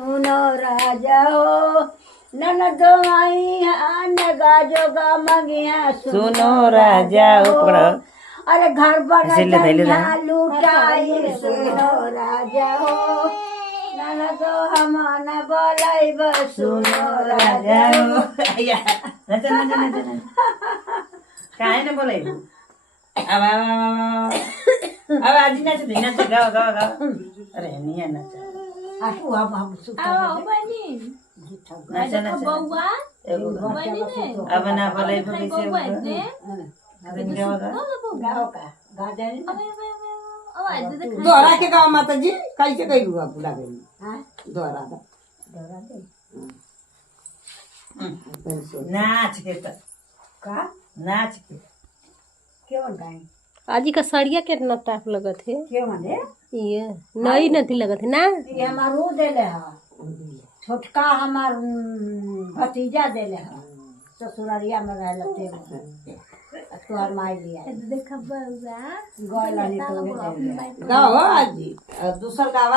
सुनो राजा हो ननदो आई नगा जोगा मंगिया सुनो राजा हो पकड़ो अरे घर ऐसे ले थैले बना रहा। लुटाई सुनो राजा हो ननदो हमाना बोलाई सुनो राजा हो नचा नचा नचा नचा काहे न बोले अब आज नाच दे नाच गाओ गाओ गाओ अरे नहीं नाच आसू हम सुता नाचा नाचा अब ना बोले तो कैसे गाओ गाओ का गा जाने दोहरा के गाँव माता जी कैसे गई हुआ पूरा गई हां दोहरा दा दोरा दे नाच के तो का नाच के क्यों गाई आजी का सड़िया कितना टाइप लगत है क्यों माने ये नई नहीं लगत है ना ये हमार रू देले है छोटका हमार भतीजा देले है ससुरारिया में रहल थे तोहर माई लिया देखा बउआ गइल नहीं तो गाओ आज दूसर गावा